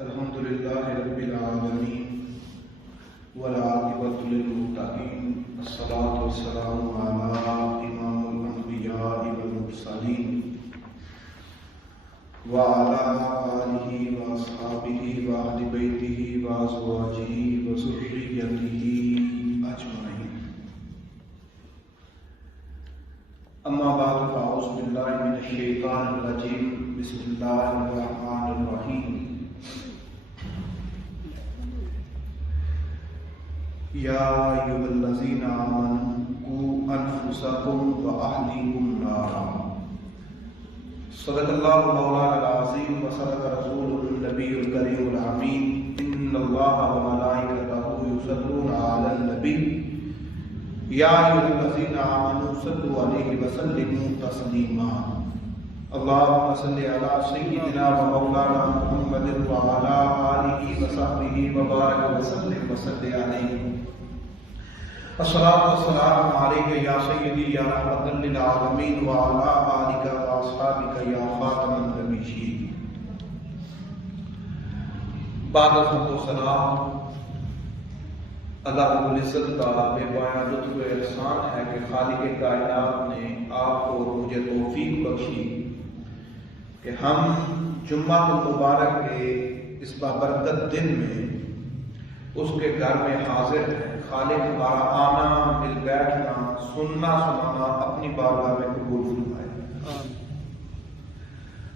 الحمد للہ رب العالمین والعاقبۃ للمتقین الصلاۃ والسلام علی امام الانبیاء والمرسلین وعلی آلہ واصحابہ واہل بیتہ وازواجہ وذریتہ اجمعین۔ اما بعد فاعوذ باللہ من الشیطان الرجیم، بسم اللہ الرحمن الرحیم۔ یا ایھا الذین آمنوا قوا انفسکم واہلیکم نارا۔ صدق اللہ مولانا العظیم وصدق رسول النبی الکریم الامین۔ ان اللہ وملائکتہ یصلون علی النبی یا ایھا الذین آمنوا صلوا علیہ وسلموا تسلیما۔ اللہم صل علی سیدنا و مولانا محمد وعلی آلہ وصحبہ وبارک وسلم وصلی علیہ۔ الصلاۃ والسلام علیک یا سیدی یا رحمۃ للعالمین وعلی آلک واصحابک یا خاتم النبیین۔ بعد الحمد والسلام، اللہ رب العزت کا بے پایہ لطف و احسان ہے کہ خالق کائنات نے آپ کو اور مجھے توفیق بخشی کہ ہم جمعہ المبارک کے اس بابرکت دن میں اس کے گھر میں حاضر ہیں۔ خالق ہمارا آنا، مل بیٹھنا، سننا سنانا اپنی بارگاہ میں قبول فرمائے۔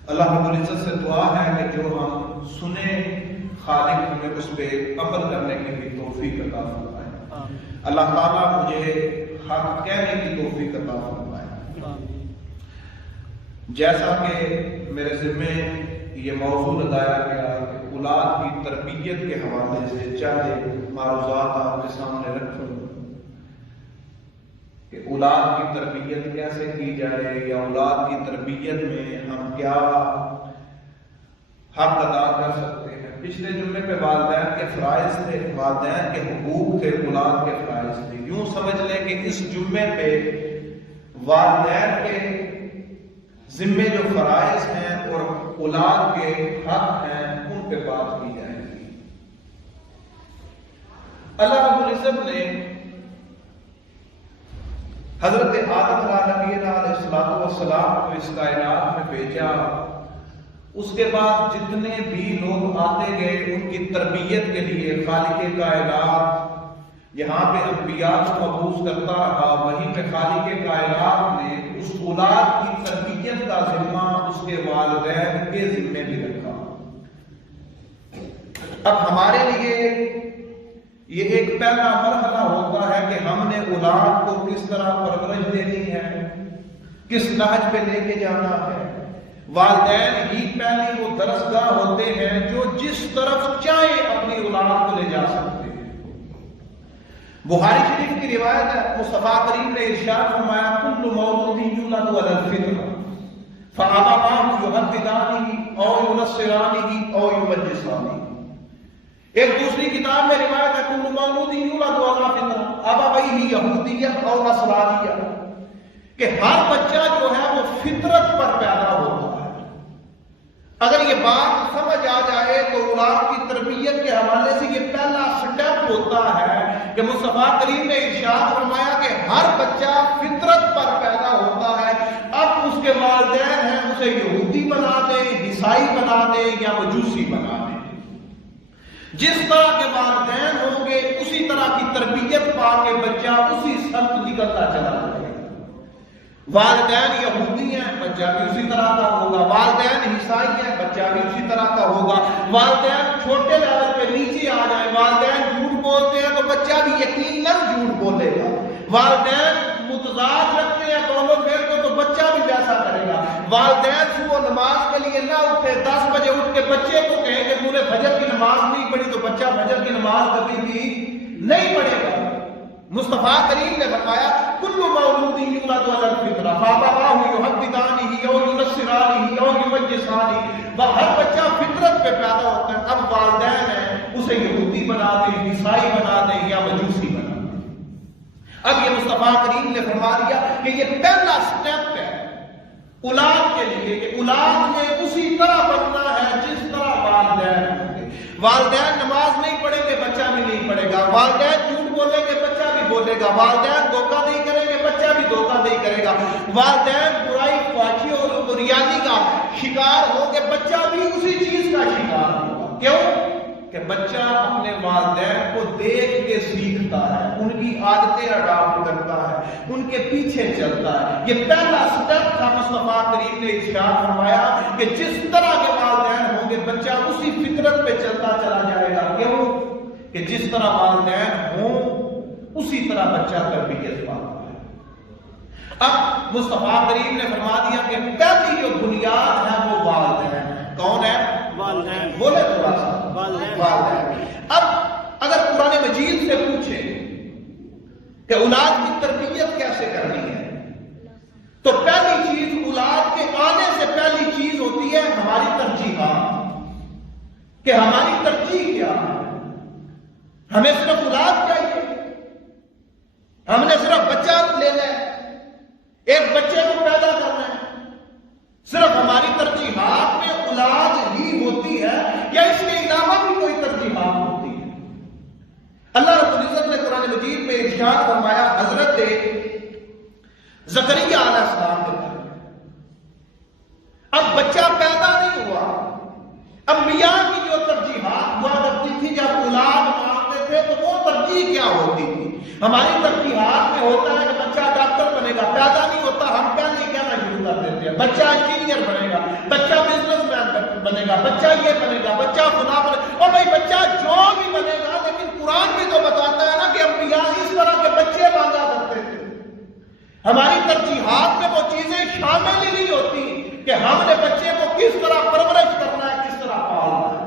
اللہ رب العزت سے دعا ہے کہ جو ہم سنیں خالق ہمیں اس پہ عمل کرنے کی بھی توفیق عطا فرمائے۔ اللہ تعالیٰ مجھے حق کہنے کی توفیق عطا فرمائے۔ جیسا کہ میرے ذمے یہ موضوع لگایا گیا کہ اولاد کی تربیت کے حوالے سے چند معروضات آپ کے سامنے رکھوں کہ اولاد کی تربیت کیسے کی جائے، یا اولاد کی تربیت میں ہم کیا حق ادا کر سکتے ہیں۔ پچھلے جمعے پہ والدین کے فرائض تھے، والدین کے حقوق تھے، اولاد کے فرائض تھے۔ یوں سمجھ لیں کہ اس جمعے پہ والدین کے ذمے جو فرائض ہیں اور اولاد کے حق ہیں ان پہ بات کی جائے گی۔ اللہ رب العزت نے حضرت آدم علیہ السلام کو اس کائنات میں بھیجا۔ اس کے بعد جتنے بھی لوگ آتے گئے ان کی تربیت کے لیے خالق کائنات یہاں پہ انبیاء کو مبعوث کرتا رہا، وہیں پہ خالق کائنات نے اس اولاد کی تربیت کا ذمہ اس کے والدین کے ذمے بھی رکھا۔ اب ہمارے لیے یہ ایک پہلا مرحلہ ہوتا ہے کہ ہم نے اولاد کو کس طرح پرورش دینی ہے، کس نہج پہ لے کے جانا ہے۔ والدین ہی پہلی وہ درسگاہ ہوتے ہیں جو جس طرف چاہے اپنی اولاد کو لے جا سکتے ہیں۔ بخاری شریف کی روایت ہے، مصطفیٰ کریم نے ارشاد فرمایا کل مولود یولد علی الفطرہ فآبواه یہودانہ او ینصرانہ او یمجسانہ۔ ایک دوسری کتاب میں روایت ہے کل مولود یولد علی الفطرہ ابویہ یہودیہ او نصرانیہ، کہ ہر بچہ جو ہے وہ فطرت پر پیدا ہوتا ہے۔ اگر یہ بات سمجھ آ جائے تو اولاد کی تربیت کے حوالے سے یہ پہلا سٹیپ ہوتا ہے کہ مصطفیٰ کریم نے ارشاد فرمایا کہ ہر بچہ فطرت پر پیدا ہوتا ہے۔ اب اس کے والدین ہیں اسے یہودی بنا دیں، عیسائی بنا دیں یا مجوسی بنا دیں، جس طرح کے والدین ہوں گے اسی طرح کی تربیت پا کے بچہ اسی سمت نکلتا چلا جائے گا۔ والدین یہودی ہیں، بچہ بھی اسی طرح کا ہوگا۔ والدین عیسائی ہیں، بچہ بھی اسی طرح کا ہوگا۔ والدین چھوٹے لیول پہ نیچے آ جائیں، والدین جھوٹ بولتے ہیں تو بچہ بھی یقیناً جھوٹ بولے گا۔ والدین متضاد رکھتے ہیں دونوں پھر کو تو بچہ بھی ویسا کرے گا۔ والدین صبح نماز کے لیے نہ اٹھے، 10 بجے اٹھ کے بچے کو کہیں کہ تم نے فجر کی نماز نہیں پڑھی تو بچہ فجر کی نماز کبھی بھی نہیں پڑھے گا۔ مصطفیٰ کریم نے فرمایا کل مولود یولد علی الفطرہ فآبواه یہودانہ او ینصرانہ او یمجسانہ، وہ ہر بچہ فطرت پہ پیدا ہوتا ہے۔ اب والدین ہیں اسے یہودی بنا دیں، عیسائی بنا دیں یا مجوسی بنا دیں۔ اب یہ مصطفیٰ کریم نے فرما دیا کہ یہ پہلا سٹیپ ہے اولاد کے لیے کہ اولاد نے اسی طرح بننا ہے جس طرح والدین ہوں گے۔ والدین نماز نہیں پڑھیں گے بچہ بھی نہیں پڑھے گا، والدین جھوٹ بولیں گے بچہ بھی بولے گا، والدین دھوکہ نہیں کریں گے بچہ بھی دھوکہ نہیں کرے گا، والدین برائی فحاشی اور بریانی کا شکار ہوں گے بچہ بھی اسی چیز کا شکار ہوگا۔ کیوں کہ بچہ اپنے والدین کو دیکھ کے سیکھتا ہے، ان کی عادتیں اڈاپٹ کرتا ہے، ان کے پیچھے چلتا ہے۔ یہ پہلا سٹیپ تھا مصطفیٰ کریم نے ارشاد فرمایا کہ جس طرح کے والدین ہوں گے بچہ اسی فطرت پہ چلتا چلا جائے گا۔ کیوں کہ جس طرح والدین ہوں اسی طرح بچہ تربیت پاتا ہے۔ اب مصطفیٰ کریم نے فرما دیا کہ پہلی جو بنیاد ہے وہ والدین ہے۔ کون ہے؟ والدین۔ بولے تھوڑا سا، والدین۔ اب اگر قرآن مجید سے پوچھیں کہ اولاد کی تربیت کیسے کرنی ہے تو پہلی چیز اولاد کے آنے سے پہلی چیز ہوتی ہے ہماری ترجیحات، کہ ہماری ترجیح کیا ہے۔ ہمیں صرف اولاد چاہیے، ہم نے صرف بچہ لینا ہے، ایک بچے کو پیدا کرنا ہے، صرف ہماری ترجیحات میں اولاد ہی ہوتی ہے یا اس کے علاوہ بھی کوئی ترجیحات ہوتی ہے؟ اللہ رب العزت نے قرآن مجید میں ارشاد فرمایا حضرت زکریا علیہ السلام کے بارے میں، اب بچہ پیدا نہیں ہوا، انبیاء کی جو ترجیحات ہوا کرتی تھی جب اولاد مانگتے تھے تو وہ ترجیح کیا ہوتی تھی؟ ہماری ترجیحات میں ہوتا ہے کہ بچہ ڈاکٹر بنے گا، پیدا نہیں ہوتا ہم پہلے ہی کہنا شروع کر دیتے ہیں بچہ انجینئر بنے گا، بچہ بزنس مین بنے گا، بچہ یہ بنے گا، بچہ خدا بنے گا، اور بھائی بچہ جو بھی بنے گا، لیکن قرآن بھی تو بتاتا ہے نا کہ انبیاء اس طرح کے بچے مانگا کرتے تھے۔ ہماری ترجیحات میں وہ چیزیں شامل ہی نہیں ہوتی کہ ہم نے بچے کو کس طرح پرورش کرنا ہے، کس طرح پالنا ہے۔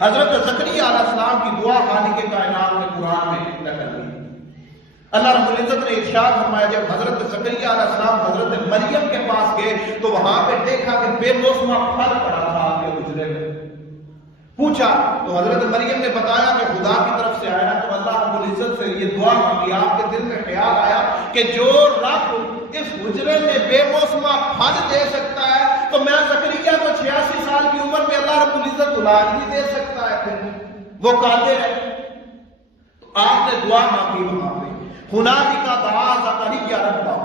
حضرت زکریا علیہ السلام کی دعا خالق کائنات نے قرآن میں نقل کی۔ اللہ رب العزت نے ارشاد فرمایا جب حضرت زکریا علیہ السلام حضرت مریم کے پاس گئے تو وہاں پہ دیکھا کہ بے موسمہ پھل پڑا تھا آپ کے حجرے میں۔ پوچھا تو حضرت مریم نے بتایا کہ خدا کی طرف سے آیا، تو اللہ رب العزت سے یہ دعا مانگی، آپ کے دل میں خیال آیا کہ جو رب اس حجرے میں بے موسمہ پھل دے سکتا ہے تو میں زکریا کو 86 سال کی عمر میں اللہ رب العزت اولاد بھی دے سکتا ہے، پھر وہ قادر ہے۔ تو آپ نے دعا مانگی وہاں پہ، ہنالک دعا زکریا ربہ،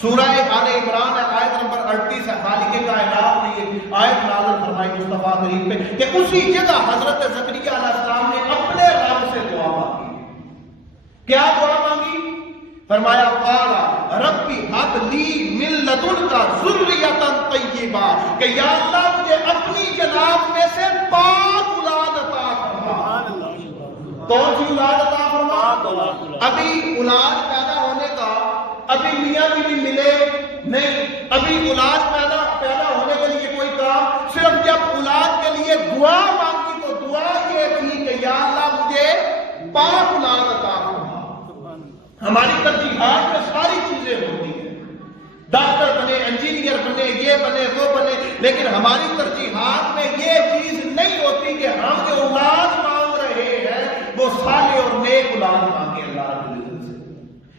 سورہ آل عمران آیت نمبر 38 ہے۔ خالق کائنات نے یہ آیت نازل فرمائی مصطفیٰ کریم پہ کہ اسی جگہ حضرت زکریا علیہ السلام نے اپنے رب سے دعا مانگی۔ کیا دعا مانگی؟ فرمایا قال ربی ہب لی من لدنک ذریۃ طیبہ، کہ یا اللہ مجھے اپنی جناب میں سے پاک اولاد عطا فرما۔ کون سی اولاد عطا فرما؟ ابھی اولاد پیدا ہونے کا ابھی میاں بیوی ملے نہیں، ابھی اولاد پیدا ہونے کے لیے کوئی کام، صرف جب اولاد کے لیے دعا مانگی تو دعا یہ تھی کہ یا اللہ مجھے پاک اولاد عطا فرما۔ ہماری ترجیحات میں ساری چیزیں ہوتی ہیں، ڈاکٹر بنے، انجینئر بنے، یہ بنے وہ بنے، لیکن ہماری ترجیحات میں یہ چیز نہیں ہوتی کہ ہم جو اولاد مانگ رہے ہیں وہ صالح اور نیک اولاد مانگے اللہ رب العزت سے۔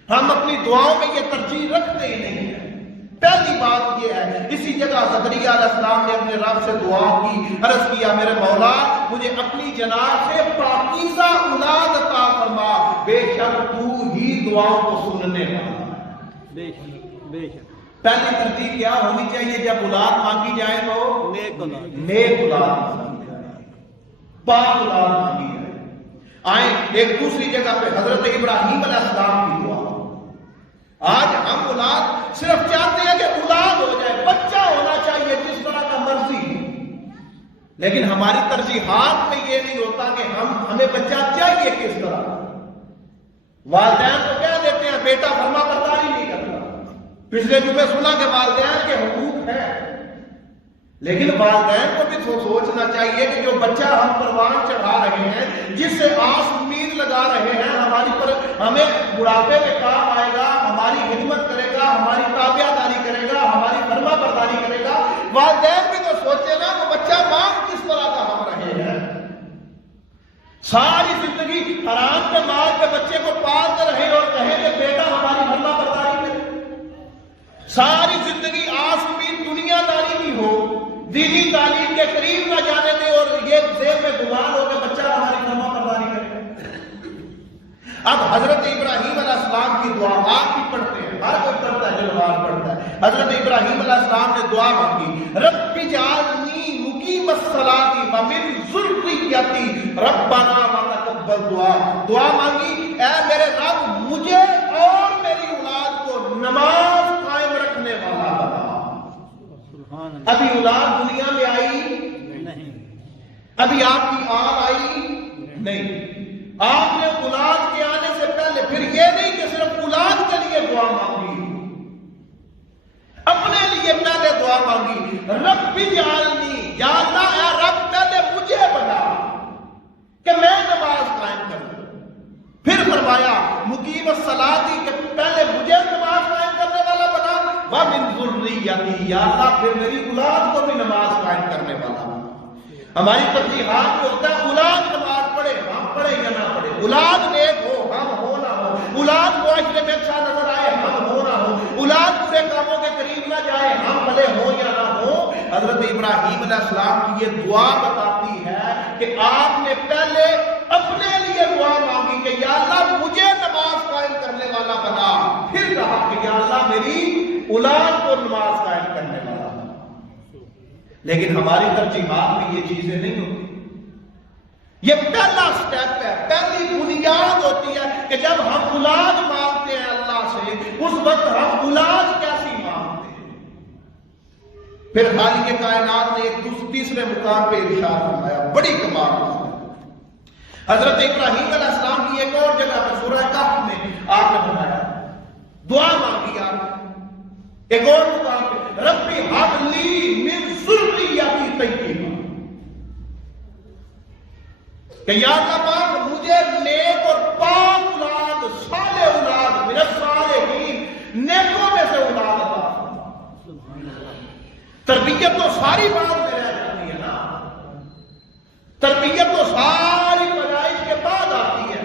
ہم اپنی دعاؤں میں یہ ترجیح رکھتے ہی نہیں ہیں۔ پہلی بات یہ ہے، اسی جگہ زکریا علیہ السلام نے اپنے رب سے دعا کی، عرض کیا میرے مولا مجھے اپنی جناب سے پاکیزہ اولاد عطا فرما، بے شک تو ہی دعاؤں کو سننے والا ہے۔ بے شک پہلی ترجیح کیا ہونی چاہیے جب اولاد مانگی جائے تو نیک اولاد مانگی جائے، پاک اولاد مانگی جائے۔ آئیں ایک دوسری جگہ پہ حضرت ابراہیم علیہ السلام کی دعا۔ آج ہم اولاد صرف چاہتے ہیں کہ اولاد ہو جائے، بچہ ہونا چاہیے جس طرح کا مرضی، لیکن ہماری ترجیحات میں یہ نہیں ہوتا کہ ہمیں بچہ چاہیے کس طرح۔ والدین تو کہہ دیتے ہیں بیٹا فرما برداری نہیں کرتا، پچھلے جمعے سنا کہ والدین کے حقوق ہیں، لیکن والدین کو بھی سوچنا چاہیے کہ جو بچہ ہم پروان چڑھا رہے ہیں، جس سے آس امید لگا رہے ہیں، ہمیں بڑھاپے میں کام آئے گا، ہماری خدمت کرے گا، ہماری تابع داری کرے گا، ہماری فرما برداری کرے گا، والدین بھی تو سوچے نا وہ بچہ مانگ کس طرح کا ہم رہے ہیں۔ ساری زندگی حرام کے مال پہ بچے کو پالتے رہے اور کہیں کہ بیٹا ہماری فرما برداری کرے، ساری زندگی آس امید دنیا داری کی ہو، دینی تعلیم کے قریب نہ جانے دے اور یہ ذہن میں گمان ہو کہ بچہ ہماری فرما برداری کرے. اب حضرت ابراہیم علیہ السلام کی دعا آپ بھی پڑھتے ہیں، ہر کوئی پڑھتا ہے جو نماز پڑھتا ہے. حضرت ابراہیم علیہ السلام نے دعا مانگی، رب اجعلنی مقیم الصلاۃ ومن ذریتی ربنا وتقبل دعا. دعا مانگی، اے میرے رب مجھے اور میری اولاد کو نماز قائم رکھنے والا بنا. ابھی اولاد دنیا میں آئی نہیں، ابھی آپ کی آل آئی نہیں. آپ نے اولاد کے آنے سے پہلے پھر یہ نہیں کہ صرف اولاد کے لیے دعا مانگی، اپنے لیے پہلے دعا مانگی، رب اجعلنی، یا اللہ اے رب پہلے مجھے بنا کہ میں نماز قائم کروں. پھر فرمایا مقیم الصلاۃ کہ پہلے مجھے نماز قائم کرنے والا بنا، ومن ذریتی، یا اللہ پھر میری اولاد کو بھی نماز قائم کرنے والا بنا. ہماری ترجیحات میں ہوتا ہے اولاد نماز پڑھے، ہم پڑھے یا نہ پڑھے، اولاد نیک ہو، ہم ہو نہ ہو، اولاد معاشرے میں اچھا نظر آئے، ہم ہو نہ ہو، اولاد برے کاموں کے قریب نہ جائے، ہم بھلے ہو یا نہ ہو. حضرت ابراہیم علیہ السلام کی یہ دعا بتاتی ہے کہ آپ نے پہلے اپنے لیے دعا مانگی کہ یا اللہ مجھے نماز قائم کرنے والا بنا، پھر کہا کہ یا اللہ میری اولاد کو نماز قائم کرنے والا. لیکن ہماری ترجیحات میں یہ چیزیں نہیں ہوتی. یہ پہلا سٹیپ ہے، پہلی بنیاد ہوتی ہے کہ جب ہم اولاد مانگتے ہیں اللہ سے، اس وقت ہم اولاد کیسی مانگتے ہیں. پھر خالق کائنات نے ایک تیسرے مقام پہ ارشاد فرمایا، بڑی کمال بات ہے. حضرت ابراہیم علیہ السلام کی ایک اور جگہ پر سورہ کہف میں آپ نے فرمایا، دعا مانگی آپ نے ایک اور مقام پہ، ربی ہب لی من ذریتی طیبہ، کہ یا اللہ پاک مجھے نیک اور پاک اولاد، صالح اولاد، من الصالحین، نیکوں میں سے اولاد عطا فرما. تربیت تو ساری بات میں رہ جاتی ہے نا، تربیت تو ساری پیدائش کے بعد آتی ہے.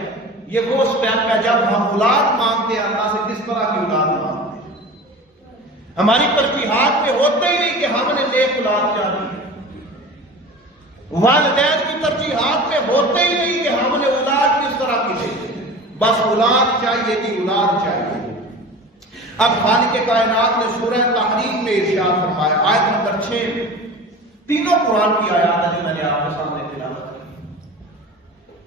یہ وہ سٹیپ ہے جب ہم اولاد مانگتے ہیں اللہ سے کس طرح کی اولاد مانگتے ہیں. ہماری ترجیحات میں ہوتے ہی نہیں کہ ہم نے نیک اولاد چاہی ہے. والدین کی ترجیحات میں ہوتے ہی نہیں کہ ہم نے اولاد کس طرح کی دے، بس اولاد چاہیے جی، اولاد چاہیے. اب خالق کائنات نے سورہ تحریم میں ارشاد فرمایا، آیت نمبر 6، تینوں قرآن کی آیات ہیں جو میں نے آپ کے سامنے تلاوت کی.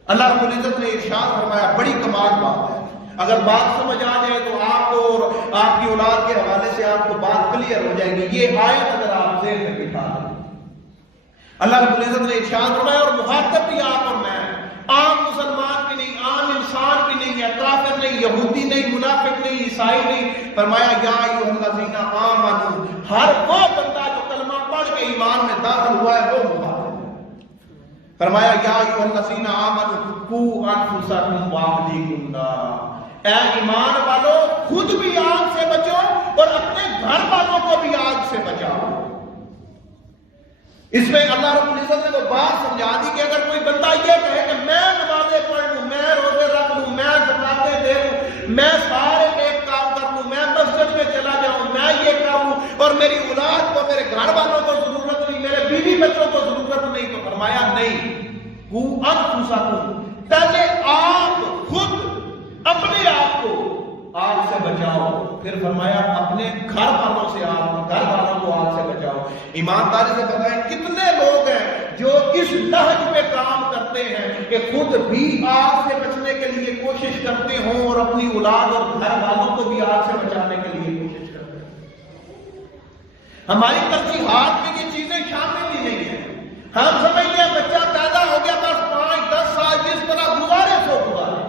اللہ رب العزت نے ارشاد فرمایا، بڑی کمال بات ہے. اگر بات سمجھ آ جائے تو آپ کو اور آپ کی اولاد کے حوالے سے آپ کو بات کلیئر ہو جائے گی. یہ آیت اگر آپ ذہن میں بٹھا لیں، اللہ رب العزت نے ارشاد فرمایا، اور مخاطب بھی آپ اور میں، عام مسلمان بھی نہیں، عام انسان بھی نہیں ہے، کافر نہیں، یہودی نہیں، منافق نہیں، عیسائی نہیں. فرمایا یا ایھا الذین آمنوا، ہر وہ بندہ جو کلمہ پڑھ کے ایمان میں داخل ہوا ہے وہ مخاطب. فرمایا یا ایھا الذین آمنوا قوا انفسکم واہلیکم نارا، اے ایمان والو خود بھی آگ سے بچو اور اپنے گھر والوں کو بھی آگ سے بچاؤ. اس میں اللہ رب العزت نے وہ بات سمجھا دی کہ اگر کوئی بندہ یہ کہے کہ میں نمازیں پڑھ لوں، میں روزے رکھ لوں، میں زکاتیں دے لوں، میں سارے نیک کام کر لوں، میں مسجد میں چلا جاؤں، میں یہ کروں، اور میری اولاد کو، میرے گھر والوں کو ضرورت نہیں، میرے بیوی بچوں کو ضرورت نہیں، تو فرمایا نہیں، قوا انفسکم، پہلے آپ خود اپنے آپ کو آگ سے بچاؤ. پھر فرمایا اپنے گھر والوں سے گھر والوں کو آگ سے بچاؤ. ایمانداری سے بتائیں کتنے لوگ ہیں جو اس نہج پہ کام کرتے ہیں کہ خود بھی آگ سے بچنے کے لیے کوشش کرتے ہوں اور اپنی اولاد اور گھر والوں کو بھی آگ سے بچانے کے لیے کوشش کرتے ہیں. ہماری ترجیحات میں یہ چیزیں شامل ہی نہیں ہیں. ہم سمجھتے ہیں بچہ پیدا ہو گیا بس 5-10 سال جس طرح گزارے سو گزارے،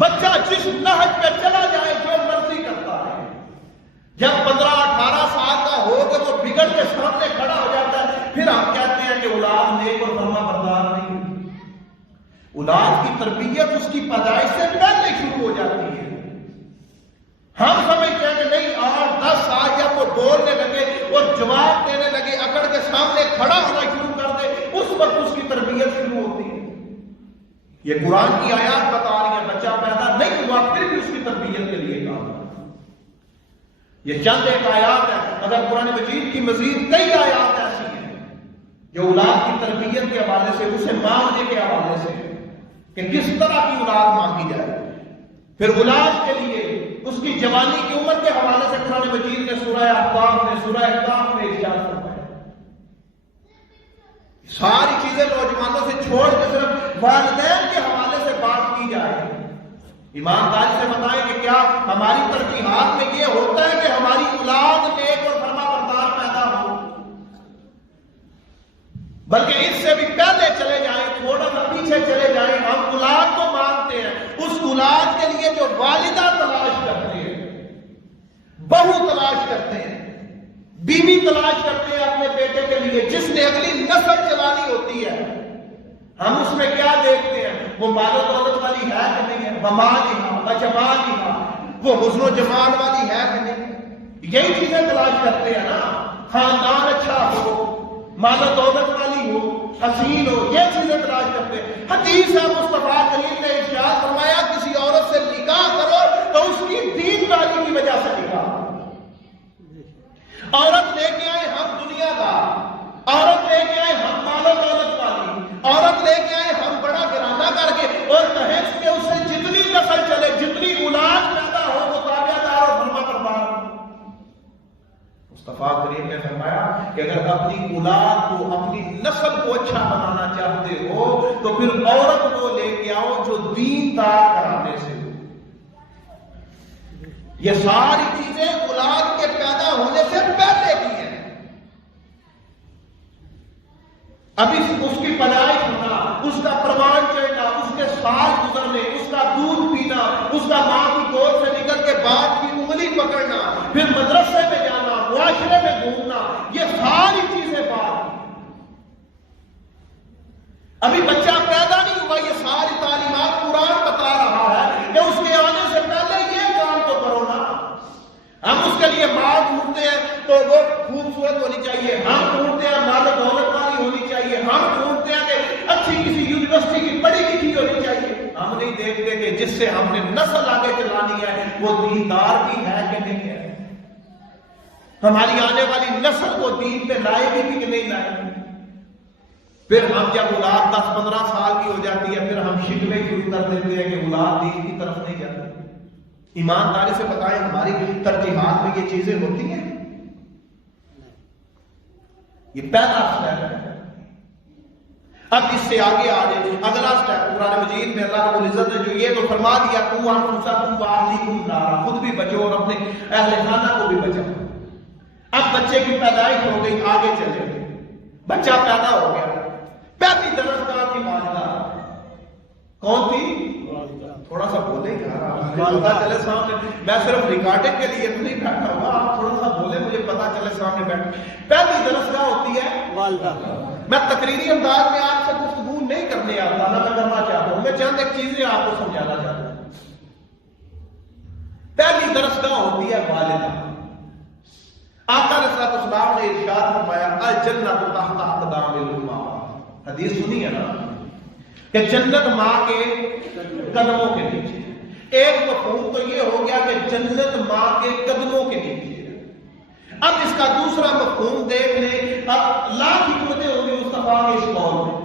بچہ جس نہج پہ چلا جائے جو مرضی کرتا ہے. جب 15-18 سال کا ہو کہ وہ بگڑ کے سامنے کھڑا ہو جاتا ہے، پھر ہم کہتے ہیں کہ اولاد نیک اور فرما بردار نہیں. اولاد کی تربیت اس کی پیدائش سے پہلے شروع ہو جاتی ہے. ہم سمجھتے ہیں کہ نہیں 8-10 سال جب وہ بولنے لگے اور جواب دینے لگے، اکڑ کے سامنے کھڑا ہونا شروع کر دے، اس وقت اس کی تربیت شروع ہوتی ہے. یہ قرآن کی آیات بتا رہی ہے بچہ پیدا نہیں ہوا پھر بھی اس کی تربیت کے لیے کام ہے. یہ چند ایک آیات ہے، اگر قرآن مجید کی مزید کئی آیات ایسی ہیں جو اولاد کی تربیت کے حوالے سے، اسے مانگنے کے حوالے سے کہ کس طرح کی اولاد مانگی جائے، پھر اولاد کے لیے اس کی جوانی کی عمر کے حوالے سے قرآن مجید نے سورہ احقاف میں، سورہ کہف میں ارشاد فرمایا، ساری چیزیں نوجوانوں سے چھوڑ کے صرف والدین کے حوالے سے بات کی جائے۔ ایمانداری سے بتائیں کہ کیا ہماری ترجیحات میں یہ ہوتا ہے کہ ہماری اولاد نیک اور فرما بردار پیدا ہو؟ بلکہ اس سے بھی پہلے چلے جائیں، تھوڑا سا پیچھے چلے جائیں، ہم اولاد کو مانگتے ہیں، اس اولاد کے لیے جو والدہ تلاش کرتے ہیں، بہو تلاش کرتے ہیں، بیوی تلاش کرتے ہیں اپنے بیٹے کے لیے، جس نے اگلی نسل چلانی ہوتی ہے، ہم اس میں کیا دیکھتے ہیں؟ وہ مال و دولت والی ہے کہ نہیں ہے، ومالہا وجمالہا، وہ حسن و جمال والی ہے کہ نہیں؟ یہی چیزیں تلاش کرتے ہیں نا، خاندان اچھا ہو، مال و دولت والی ہو، حسین ہو، یہ چیزیں تلاش کرتے ہیں۔ حدیث ہے مصطفیٰ کریم نے ارشاد فرمایا کسی عورت سے نکاح کرو تو اس کی دین داری کی وجہ سے نکاح۔ عورت لے کے آئے ہم دنیا دار، عورت لے کے آئے ہم مال و دولت والی، عورت لے کے آئے ہم بڑا گھرانہ کر کے، اور تحس کے اس سے جتنی نسل چلے، جتنی اولاد پیدا ہو، وہ تابع دار اور فرما بردار۔ مصطفیٰ کریم نے فرمایا کہ اگر اپنی اولاد کو، اپنی نسل کو اچھا بنانا چاہتے ہو تو پھر عورت کو لے کے آؤ جو دین دار گھرانے سے ہو۔ یہ ساری چیزیں اولاد کے پیدا ہونے سے پہلے کی ہیں۔ ابھی اس کی پیدائش ہونا، اس کا پروان چڑھنا، اس کے سال گزرنے، اس کا دودھ پینا، اس کا ماں کی گود سے نکل کے باپ کی انگلی پکڑنا، پھر مدرسے میں جانا، معاشرے میں گھومنا، یہ ساری چیزیں بات کی۔ ابھی بچہ پیدا نہیں ہوا، یہ ساری تعلیمات قرآن بتا رہا ہے کہ اس کے آنے سے پہلے یہ کام تو کرو نا۔ ہم اس کے لیے ماں ڈھونڈتے ہیں تو وہ خوبصورت ہونی چاہیے، ہم ڈھونڈتے ہیں مال و دولت والی ہونی چاہیے، ہم ڈھونڈتے ہیں کہ اچھی کسی یونیورسٹی کی پڑھی لکھی ہونی چاہیے۔ ہم نہیں دیکھتے کہ جس سے ہم نے نسل آگے چلانی ہے وہ دیندار بھی ہے کہ نہیں ہے، ہماری آنے والی نسل کو دین پہ لائے گی بھی کہ نہیں لائے گی۔ پھر ہم جب اولاد 10-15 سال کی ہو جاتی ہے، پھر ہم شکوے شروع کر دیتے ہیں کہ اولاد دین کی طرف نہیں جاتی۔ ایمانداری سے بتائیں ہماری ترجیحات میں یہ چیزیں ہوتی ہیں؟ یہ پہلا سٹیپ ہے۔ اب اس سے آگے آ جائے اگلا سٹیپ قرآن مجید میں اللہ رب العزت نے جو یہ تو فرما دیا قوا انفسکم واہلیکم نارا، خود بھی بچو اور اپنے اہل خانہ کو بھی بچاؤ۔ اب بچے کی پیدائش ہو گئی، آگے چلے گئے، بچہ پیدا ہو گیا، پہلی درجگاہ کی والدہ کون تھی؟ تھوڑا سا بولے والدہ چلے سامنے، میں صرف ریکارڈنگ کے لیے تو نہیں بیٹھا ہوا، آپ تھوڑا سا بولے مجھے پتا چلے سامنے بیٹھ۔ پہلی درجگاہ ہوتی ہے والدہ۔ میں تقریری انداز میں آپ سے گفتگو نہیں کرنے آتا، نہ میں کرنا چاہتا ہوں، میں چند ایک چیزیں آپ کو سمجھانا چاہتا ہوں۔ پہلی درجگاہ ہوتی ہے والدہ۔ آقا علیہ الصلوۃ والسلام نے ارشاد فرمایا الجنۃ تحت اقدام الامہات، حدیث سنی ہے نا کہ جنت ماں کے قدموں کے نیچے۔ ایک مفہوم تو یہ ہو گیا کہ جنت ماں کے قدموں کے نیچے۔ اب اس کا دوسرا مفہوم دیکھ لیں، اب لاکھ حکمتیں ہوں گی مصطفیٰ کے اس قول میں۔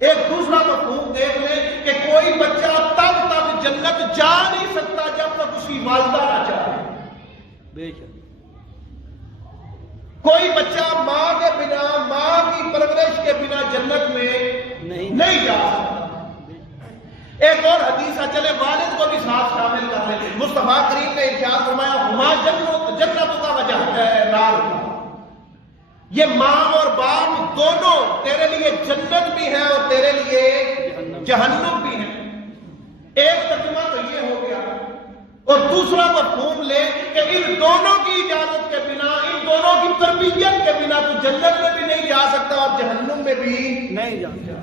ایک دوسرا مفہوم دیکھ لیں کہ کوئی بچہ تب تک جنت جا نہیں سکتا جب تک اس کی والدہ نہ چاہے۔ بے شک کوئی بچہ ماں کے بنا، ماں کی پرورش کے بنا جنت میں نہیں جا سکتا۔ ایک اور حدیث ہے، چلے والد کو بھی ساتھ شامل کر لیں، مصطفیٰ کریم نے ارشاد فرمایا ہما جنت کا وجہ ہے نار کا۔ یہ ماں اور باپ دونوں تیرے لیے جنت بھی ہے اور تیرے لیے جہنم بھی ہے۔ ایک ترجمہ تو یہ ہو گیا، اور دوسرا مفہوم لے کہ ان دونوں کی اجازت کے بنا، ان دونوں کی تربیت کے بنا تو جنت میں بھی نہیں جا سکتا اور جہنم میں بھی نہیں جا سکتا۔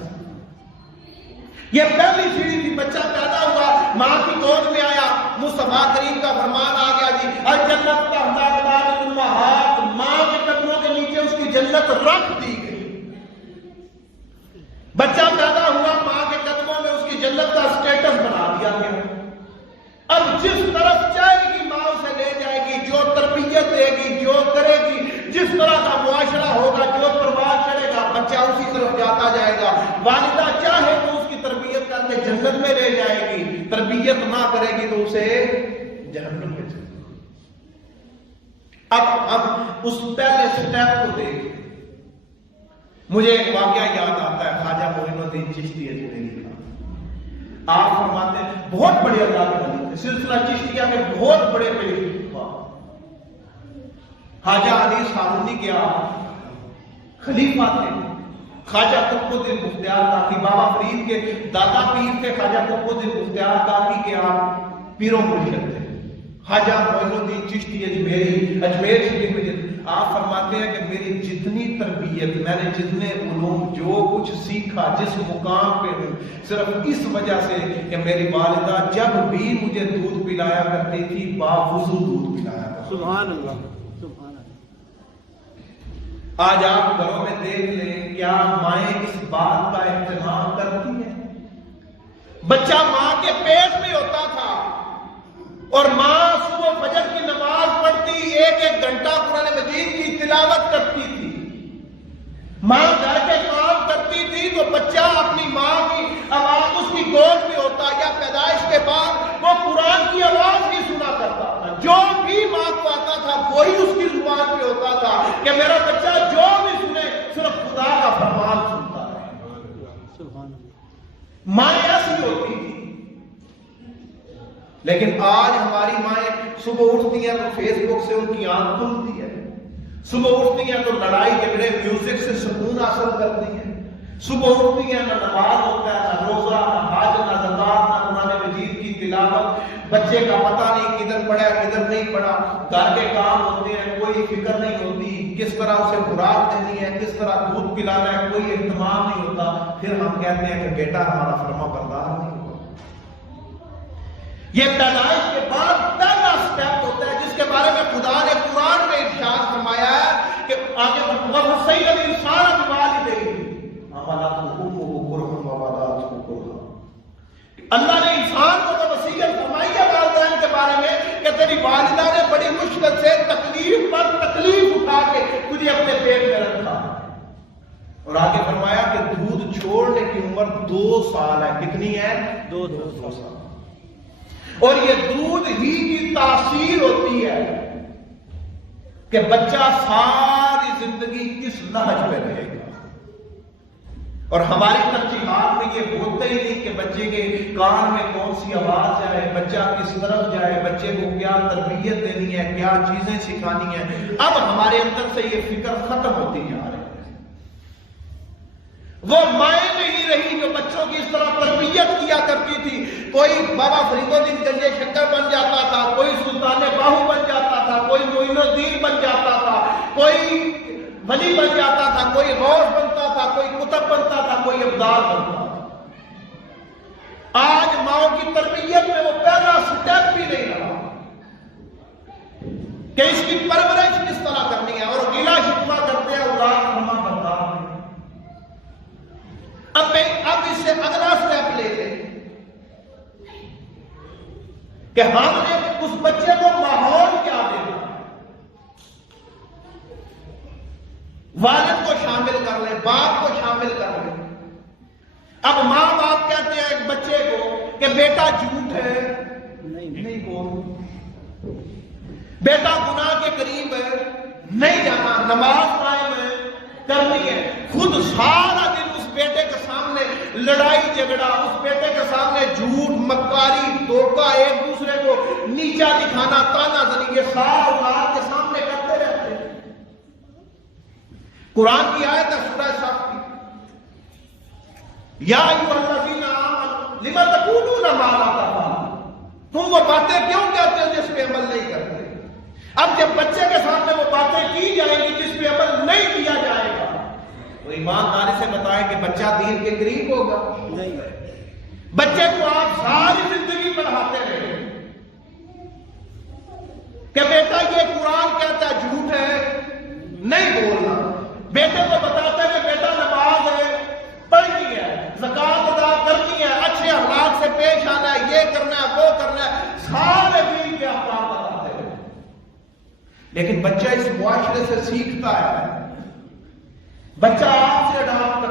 یہ پہلی سیڑھی تھی، بچہ پیدا ہوا، ماں کی گود میں آیا، مصطفیٰ کریم کا فرمان آ گیا جی الجنت تحت اقدام الامہات، ماں کے قدموں کے نیچے اس کی جنت رکھ دی گئی۔ بچہ پیدا ہوا، ماں کے قدموں میں اس کی جنت کا اسٹیٹس بنا دیا گیا۔ اب جس طرف چاہے گی ماں اسے لے جائے گی، جو تربیت دے گی، جو کرے گی، جس طرح کا معاشرہ ہوگا، جو پروان چڑھے گا، بچہ اسی طرف جاتا جائے گا. والدہ چاہے تو اس کی تربیت کر کے جنت میں لے جائے گی, تربیت نہ کرے گی تو اسے جہنم میں جائے گی. اب ہم اس پہلے سٹیپ کو دیکھ. مجھے ایک واقعہ یاد آتا ہے خواجہ معین الدین چشتی اجمیری کا. آپ فرماتے ہیں بہت بڑے اللہ کے ولی تھے, سلسلہ چشتیہ کے بہت بڑے پیش ہوا. خواجہ علی سارونی کے آپ خلیفہ تھے. خواجہ قطب الدین بختیار کاکی, بابا فرید کے دادا پیر تھے. خواجہ قطب الدین بختیار کاکی کے آپ پیر و مرشد تھے. خواجہ معین الدین چشتی اجمیری اجمیر شریف میں آپ فرماتے ہیں کہ میری جتنی تربیت, میں نے جتنے علوم جو کچھ سیکھا, جس مقام پہ ہوں, صرف اس وجہ سے کہ میری والدہ جب بھی مجھے دودھ پلایا کرتی تھی باوضو دودھ پلایا کرتی. سبحان اللہ, سبحان اللہ. آج آپ گھروں میں دیکھ لیں کیا مائیں اس بات کا اہتمام کرتی ہیں؟ بچہ ماں کے پیٹ میں ہوتا تھا اور ماں صبح فجر کی نماز پڑھتی, ایک ایک گھنٹہ قرآن مجید کی تلاوت کرتی تھی. ماں گھر کے کام کرتی تھی تو بچہ اپنی ماں کی آواز اس کی گود میں ہوتا یا پیدائش کے بعد وہ قرآن کی آواز نہیں سنا کرتا تھا. جو بھی ماں کو آتا تھا وہی اس کی زبان پہ ہوتا تھا کہ میرا بچہ جو بھی سنے صرف خدا کا فرمان سنتا ہے. ماں ایسی ہوتی تھی. لیکن آج ہماری مائیں صبح اٹھتی ہیں تو فیس بک سے ان کی آنکھ کھلتی ہے, صبح اٹھتی ہیں تو لڑائی جھگڑے میوزک سے سکون حاصل کرتی ہیں, صبح اٹھتی ہیں نہ نماز ہوتا ہے, نہ روزہ, نہ حج, نہ زکات, نہ قرآن مجید کی تلاوت. بچے کا پتہ نہیں کدھر پڑا کدھر نہیں پڑا. گھر کے کام ہوتے ہیں, کوئی فکر نہیں ہوتی کس طرح اسے خوراک دینی ہے, کس طرح دودھ پلانا ہے, کوئی اہتمام نہیں ہوتا. پھر ہم کہتے ہیں کہ بیٹا ہمارا فرما بردار نہیں ہوتا. یہ پیدائش کے بعد پہلا سٹیپ ہوتا ہے جس کے بارے میں خدا نے قرآن میں ارشاد فرمایا ہے کہ آگے وَوَصَّيْنَا الْإِنسَانَ بِوَالِدَيْهِ حَمَلَتْهُ أُمُّهُ كُرْهًا وَوَضَعَتْهُ كُرْهًا. اللہ نے انسان کو تو وصیت فرمائی ہے والدین کے بارے میں کہ تیری والدہ نے بڑی مشکل سے تکلیف پر تکلیف اٹھا کے تجھے اپنے پیٹ میں رکھا. اور آگے فرمایا کہ دودھ چھوڑنے کی عمر 2 سال ہے. کتنی ہے؟ 2 سال. اور یہ دودھ ہی کی تاثیر ہوتی ہے کہ بچہ ساری زندگی کس نہج پہ رہے گا. اور ہماری ترجیحات میں یہ ہوتا ہی نہیں کہ بچے کے کان میں کون سی آواز جائے, بچہ کس طرف جائے, بچے کو کیا تربیت دینی ہے, کیا چیزیں سکھانی ہیں. اب ہمارے اندر سے یہ فکر ختم ہوتی جا رہی ہے. وہ مائیں نہیں رہی جو بچوں کی اس طرح تربیت کیا کرتی تھی. کوئی بابا فرید الدین گنجے شکر بن جاتا تھا, کوئی سلطان باہو بن جاتا تھا, کوئی معین الدین بن جاتا تھا, کوئی ولی بن جاتا تھا, کوئی غوث بنتا تھا, کوئی قطب بنتا تھا, کوئی ابدال بنتا تھا. آج ماؤں کی تربیت میں وہ پہلا سٹیپ بھی نہیں رہا کہ اس کی پرورش کس طرح کرنی ہے. اور گلا شکوہ کرتے ہیں اولاد فرما بردار. اب اس سے اگلا سٹیپ لے لیں کہ ہم نے اس بچے کو ماحول کیا دینا. والد کو شامل کر لیں, باپ کو شامل کر لیں. اب ماں باپ کہتے ہیں ایک بچے کو کہ بیٹا جھوٹ ہے نہیں بول, بیٹا گناہ کے قریب ہے نہیں جانا, نماز قائم ہے کرنی ہے. خود سارا دن اس بیٹے کے سامنے لڑائی جھگڑا, اس بیٹے کے سامنے جھوٹ, مکاری, دھوکہ, ایک دوسرے کو نیچا دکھانا, تانا زنی, یہ سارا اولاد کے سامنے کرتے رہتے ہیں. قرآن کی آیت ہے سورہ صف کی, یا ایھا الذین آمنوا لم تقولون ما لا تفعلون. تم وہ باتیں کیوں کہتے ہو جس پہ عمل نہیں کرتے. اب جب بچے کے سامنے وہ باتیں کی جائیں گی جس پہ عمل نہیں کیا جائے گا تو ایمانداری سے بتائیں کہ بچہ دین کے قریب ہوگا نہیں. بچے کو آپ ساری زندگی پڑھاتے رہے کہ بیٹا یہ قرآن کہتا ہے جھوٹ ہے نہیں بولنا. بیٹے کو بتاتے ہیں کہ بیٹا نماز ہے پڑھنی ہے, زکات ادا کرنی ہے, اچھے اخلاق سے پیش آنا ہے, یہ کرنا ہے وہ کرنا ہے, سارے دین کے احکام بتاتے ہیں. لیکن بچہ اس معاشرے سے سیکھتا ہے, بچہ آپ سے اڈاپٹ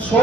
100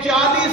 40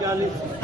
40।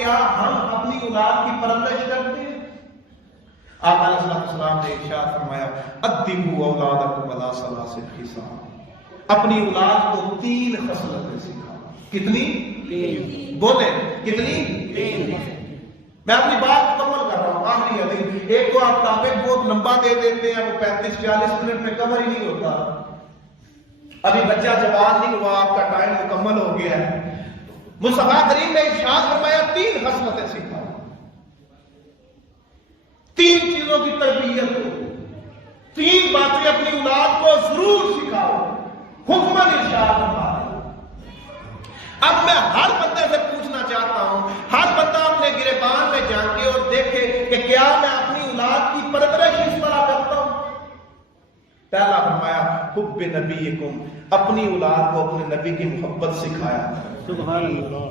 کیا ہم اپنی اولاد کی پرورش کرتے ہیں؟ آقا علیہ السلام نے ارشاد فرمایا ادبوا اولادکم علی ثلاث خصال، اپنی اولاد کو 3 خصلتیں سکھاؤ۔ کتنی؟ 3۔ بولے کتنی؟ 3۔ میں اپنی بات مکمل کر رہا ہوں، آخری حدیث۔ ایک تو آپ ٹاپک بہت لمبا دے دیتے ہیں، وہ 35-40 منٹ میں کور ہی نہیں ہوتا۔ ابھی بچہ جوان نہیں ہوا، آپ کا ٹائم مکمل ہو گیا ہے۔ مصطفیٰ کریم نے ارشاد فرمایا 3 خصلتیں سکھاؤ، 3 چیزوں کی تربیت ہو، 3 باتیں اپنی اولاد کو ضرور سکھاؤ۔ حکماً ارشاد فرمایا۔ اب میں ہر بندے سے پوچھنا چاہتا ہوں، ہر بندہ اپنے گریبان میں جھانکے اور دیکھے کہ کیا میں اپنی اولاد کی پرورش اس طرح کرتا ہوں؟ پہلا فرمایا حب نبیکم، اپنی اولاد کو اپنے نبی کی محبت سکھایا۔ سبحان اللہ۔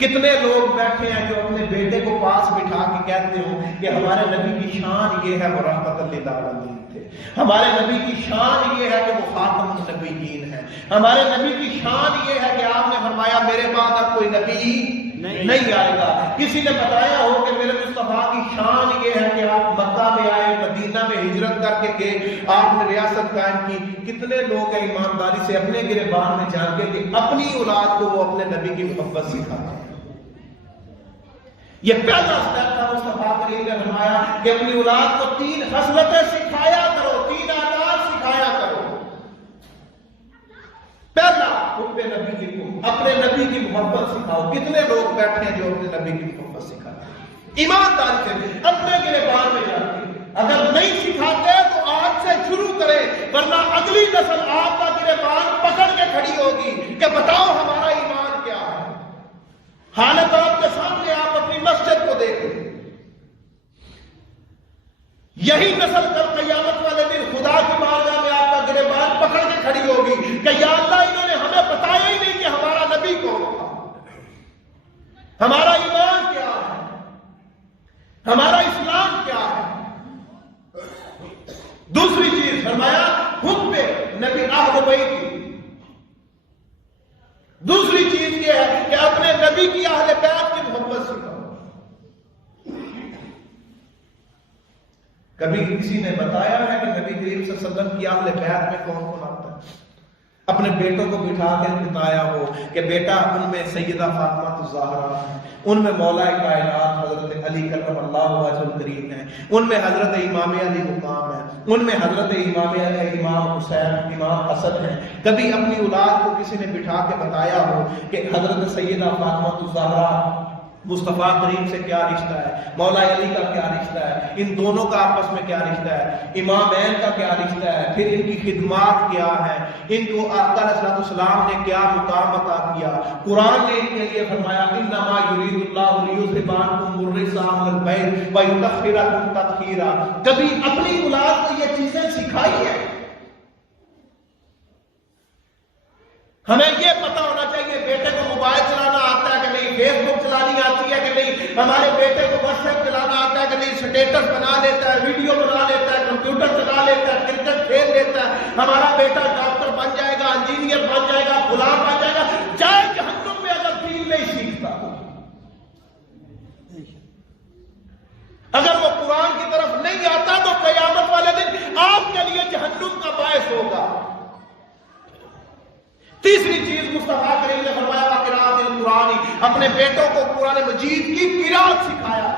کتنے لوگ بیٹھے ہیں جو اپنے بیٹے کو پاس بٹھا کے کہتے ہو کہ ہمارے نبی کی شان یہ ہے وہ رحمت للعالمین تھے، ہمارے نبی کی شان یہ ہے کہ وہ خاتم النبیین ہے، ہمارے نبی کی شان یہ ہے کہ آپ نے فرمایا میرے بعد اب کوئی نبی نہیں آئے گا۔ کسی نے بتایا ہو کہ میرے مصطفیٰ کی شان یہ ہے کہ آپ مکہ میں آئے، مدینہ میں ہجرت کر کے گئے، آپ نے ریاست قائم کی۔ کتنے لوگ ہیں ایمانداری سے اپنے گریبان میں جان کے کہ اپنی اولاد کو وہ اپنے نبی کی محبت سکھاتے ہیں؟ یہ پہلا سٹیپ تھا مصطفیٰ کریم نے فرمایا کہ اپنی اولاد کو 3 خصلتیں سکھایا کرو، 3 آداب سکھایا کرو۔ پہلا حب نبیکم، اپنے نبی کی محبت سکھاؤ۔ کتنے لوگ بیٹھے ہیں جو اپنے نبی کی محبت سکھاتے ہیں؟ ایمانداری سے اپنے گریبان میں جاتے ہیں۔ اگر نہیں سکھاتے تو آج سے شروع کریں، ورنہ اگلی نسل آپ کا گریبان پکڑ کے کھڑی ہوگی کہ بتاؤ ہمارا ایمان کیا ہے۔ حالت آپ کے سامنے، آپ اپنی مسجد کو دیکھیں۔ یہی نسل کل قیامت والے دن خدا کی بارگاہ میں آپ کا گریبان پکڑ کے کھڑی ہوگی کہ یا اللہ انہوں نے ہمیں بتایا ہی نہیں کہ ہمارا نبی کون تھا، ہمارا ایمان کیا ہے، ہمارا اسلام کیا ہے۔ دوسری چیز فرمایا حب نبی اہل بیت، دوسری چیز یہ ہے کہ اپنے نبی کی اہل بیت کی محبت سکھاؤ۔ کبھی کسی نے بتایا ہے کہ نبی کریم صلی اللہ علیہ وسلم کی اہل بیت میں کون کون آتا ہے؟ اپنے بیٹوں کو بٹھا کے بتایا ہو کہ بیٹا ان میں سیدہ فاطمہ الزہرا ہے، ان میں مولا کائنات حضرت علی کرم اللہ وجہ الکریم ہے، ان میں حضرت امام علی مقام ہے، ان میں حضرت امام حسین، امام حسن ہے۔ کبھی اپنی اولاد کو کسی نے بٹھا کے بتایا ہو کہ حضرت سیدہ فاطمہ الزہرا مصطفیٰ کریم سے کیا رشتہ ہے، مولا علی کا کیا رشتہ ہے، ان دونوں کا آپس میں کیا رشتہ ہے، امامین کا کیا رشتہ ہے، پھر ان کی خدمات کیا ہے، ان کو آقا علیہ السلام نے کیا مقام عطا کیا۔ قرآن نے ان کے لیے فرمایا انما یرید اللہ لیذھب عنکم الرجس اہل البیت ویطہرکم تطہیرا۔ کبھی اپنی اولاد کو یہ چیزیں سکھائی ہیں؟ ہمیں یہ پتا ہونا چاہیے بیٹے کو موبائل چلانا آتا ہے کہ نہیں، فیس بک چلانی آتی ہے کہ نہیں، ہمارے بیٹے کو واٹس ایپ چلانا آتا ہے کہ نہیں، سٹیٹس بنا لیتا ہے، ویڈیو بنا لیتا ہے، کمپیوٹر چلا لیتا ہے، کرکٹ کھیل لیتا ہے۔ ہمارا بیٹا ڈاکٹر بن جائے گا، انجینئر بن جائے گا، غلام بن جائے گا، جائے جہنم میں اگر دین نہیں سیکھتا۔ اگر وہ قرآن کی طرف نہیں آتا تو قیامت والے دن آپ کے لیے جہنم کا باعث ہوگا۔ تیسری چیز مصطفیٰ کریم نے فرمایا قراءۃ القرآن، اپنے بیٹوں کو قرآن مجید کی قراءت سکھایا۔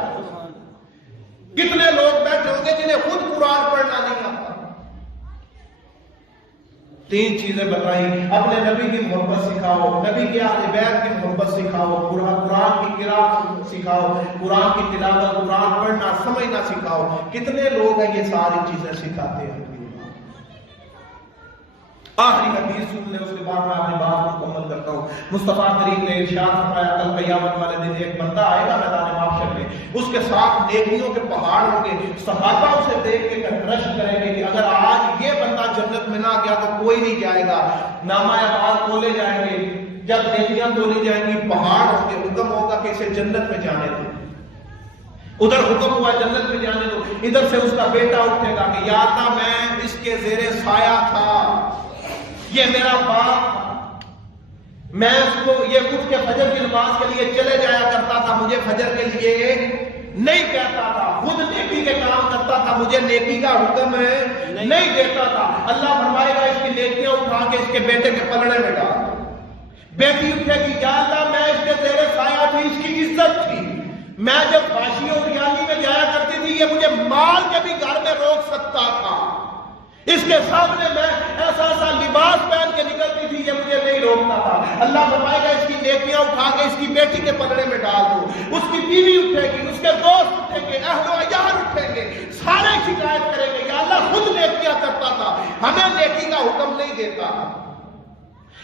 کتنے لوگ بیٹھے ہوں گے جنہیں خود قرآن پڑھنا نہیں آتا؟ 3 چیزیں بتائی، اپنے نبی کی محبت سکھاؤ، نبی کے اہل بیت کی محبت سکھاؤ، قرآن کی قراءت سکھاؤ، قرآن کی تلاوت، قرآن پڑھنا سمجھنا سکھاؤ۔ کتنے لوگ ہیں یہ ساری چیزیں سکھاتے ہیں؟ آخری حدیث سن لیں، اس کے بعد میں اپنی بات مکمل کرتا ہوں۔ مصطفیٰ کریم نے ارشاد فرمایا کل قیامت والے دن ایک بندہ آئے گا میدان محشر میں، اس کے ساتھ نیکیوں کے پہاڑ ہوں گے، صحابہ اسے دیکھ کے رشک کریں گے کہ اگر آج یہ بندہ جنت میں نہ گیا تو کوئی نہیں جائے گا۔ نامہ اعمال کھولے جائیں گے، جب نیکیاں تولی جائیں گی، پہاڑ ہوں گے، حکم ہوگا کہ اسے جنت میں جانے دو۔ ادھر حکم ہوا جنت میں جانے دو، ادھر سے اس کا بیٹا اٹھے گا کہ یا اللہ میں اس کے زیر سایہ تھا، یہ میرا باپ تھا، میں اس کو یہ اٹھ کے فجر کی نماز کے لیے چلے جایا کرتا تھا، مجھے فجر کے لیے نہیں کہتا تھا، خود نیکی کے کام کرتا تھا، مجھے نیکی کا حکم نہیں دیتا تھا۔ اللہ فرمائے گا اس کی نیکیاں اٹھا کے اس کے بیٹے کے پلڑے میں ڈال۔ بیٹی اٹھے گی، یا اللہ میں اس کے تیرے سایہ تھی، اس کی عزت تھی، میں جب فاشی اور ریالی میں جایا کرتی تھی یہ مجھے مال کے بھی گھر میں روک سکتا تھا، اس کے سامنے میں ایسا ایسا لباس پہن کے نکلتی تھی یہ مجھے نہیں روکتا تھا۔ اللہ فرمائے گا اس کی نیکیاں اٹھا کے اس کی بیٹی کے پلڑے میں ڈال دو، اس کی بیوی اٹھے گی، اس کے دوست اٹھیں گے، اہل و عیال اٹھیں گے، سارے شکایت کریں گے، یا اللہ خود نیکیاں کرتا تھا، ہمیں نیکی کا حکم نہیں دیتا۔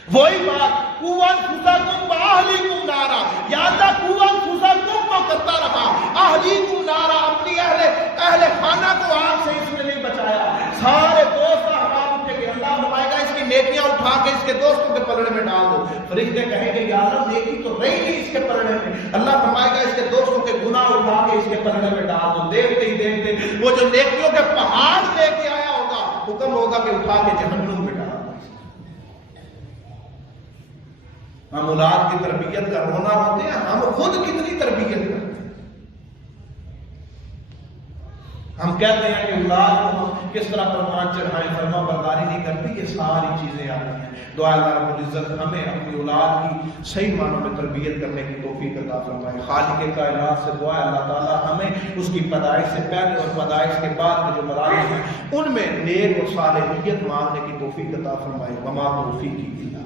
وہی بات قوان فساکم واہلیکم نارا، یا اللہ قوان فساکم کو کرتا رہا، اہلیکم نارا، اپنی اہل خانہ کو آگ سے اس نے نہیں بچایا، سارے دوست احباب اٹھے گے، اللہ فرمائے گا اس کی نیکیاں اٹھا کے اس کے دوستوں کے پلڑے میں ڈال دو۔ فرشتے کہیں گے یا اللہ نیکی تو رہی نہیں اس کے پلڑے میں، اللہ فرمائے گا اس کے دوستوں کے گناہ اٹھا کے اس کے پلڑے میں ڈال دو۔ دیکھتے ہی دیکھتے وہ جو نیکیوں کے پہاڑ لے کے آیا ہوگا، حکم ہوگا کہ اٹھا کے جہنم میں ڈال۔ ہم اولاد کی تربیت کا رونا ہوتے ہیں، ہم خود کتنی تربیت کرتے ہیں۔ ہم کہتے ہیں کہ اولاد کو ہم کس طرح فرمان چڑھائیں، فرما برداری نہیں کرتی، یہ ساری چیزیں آتی ہیں۔ دعا اللہ رب العزت ہمیں اپنی اولاد کی صحیح معنوں میں تربیت کرنے کی توفیق عطا فرمائے۔ خالق کائنات سے دعا ہے اللہ تعالیٰ ہمیں اس کی پیدائش سے پہلے اور پیدائش کے بعد کے جو مراحل ہیں ان میں نیک اور صالحیت مانگنے کی توفیق عطا فرمائے۔ وما توفیقی الا